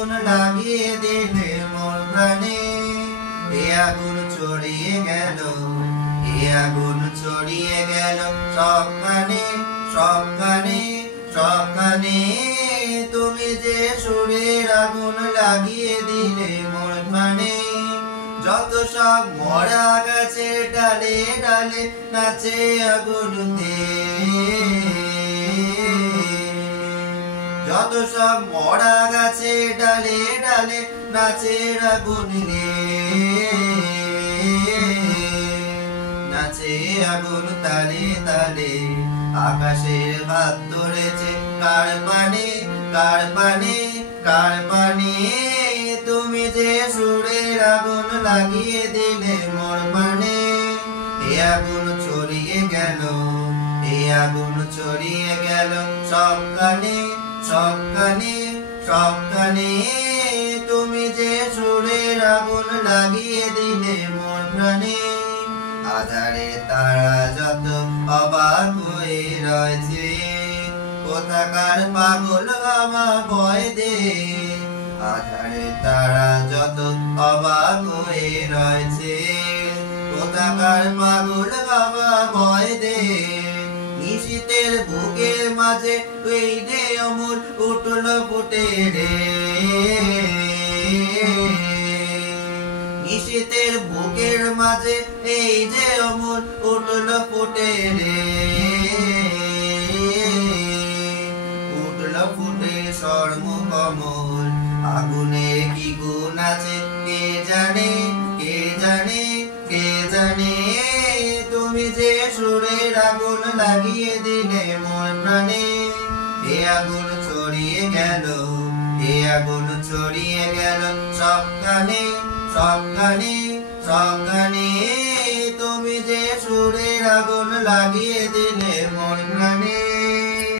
আগুন লাগিয়ে দিলে মোর প্রাণে। এ আগুন ছড়িয়ে গেল, এ আগুন ছড়িয়ে গেল সবখানে সবখানে সবখানে। তুমি যে সুরের আগুন লাগিয়ে দিলে মোর প্রাণে। যত সব মরা গাছের ডালে ডালে নাচে আগুনতে, যত সব মরা গাছের ডালে ডালে নাচে আগুন রে, নাচে আগুন তালে তালে। আকাশের হাত ধরেছে কার পানে কার পানে কার পানে। তুমি যে সুরের আগুন লাগিয়ে দিলে মোর প্রাণে। এ আগুন ছড়িয়ে গেল, এ আগুন ছড়িয়ে গেল সবখানে সবখানে সবখানে। তুমি যে সুরের আগুন লাগিয়ে দিলে মোর প্রাণে। আধারে তারা যত অবাক হয়ে রয়েছে, কোথাকার পাগল বাবা ভয় দে। আধারে তারা যত অবাক হয়ে রয়েছে, কোথাকার পাগল বাবা ভয় দে। নিশীথের বুকের মাঝে এই যে অমূল উঠল ফুটে রে, নিশীথের বুকের মাঝে এই যে অমূল উঠল ফুটে রে। উঠল ফুটে স্বর্ণকমল, আগুনে কি গুণ আছে কে জানে কে জানে কে জানে। তুমি যে সুরের আগুন লাগিয়ে দিলে মোর প্রাণে। এ আগুন ছড়িয়ে গেল, এ আগুন ছড়িয়ে গেল সবখানে সবখানে সবখানে। তুমি যে সুরের আগুন লাগিয়ে দিলে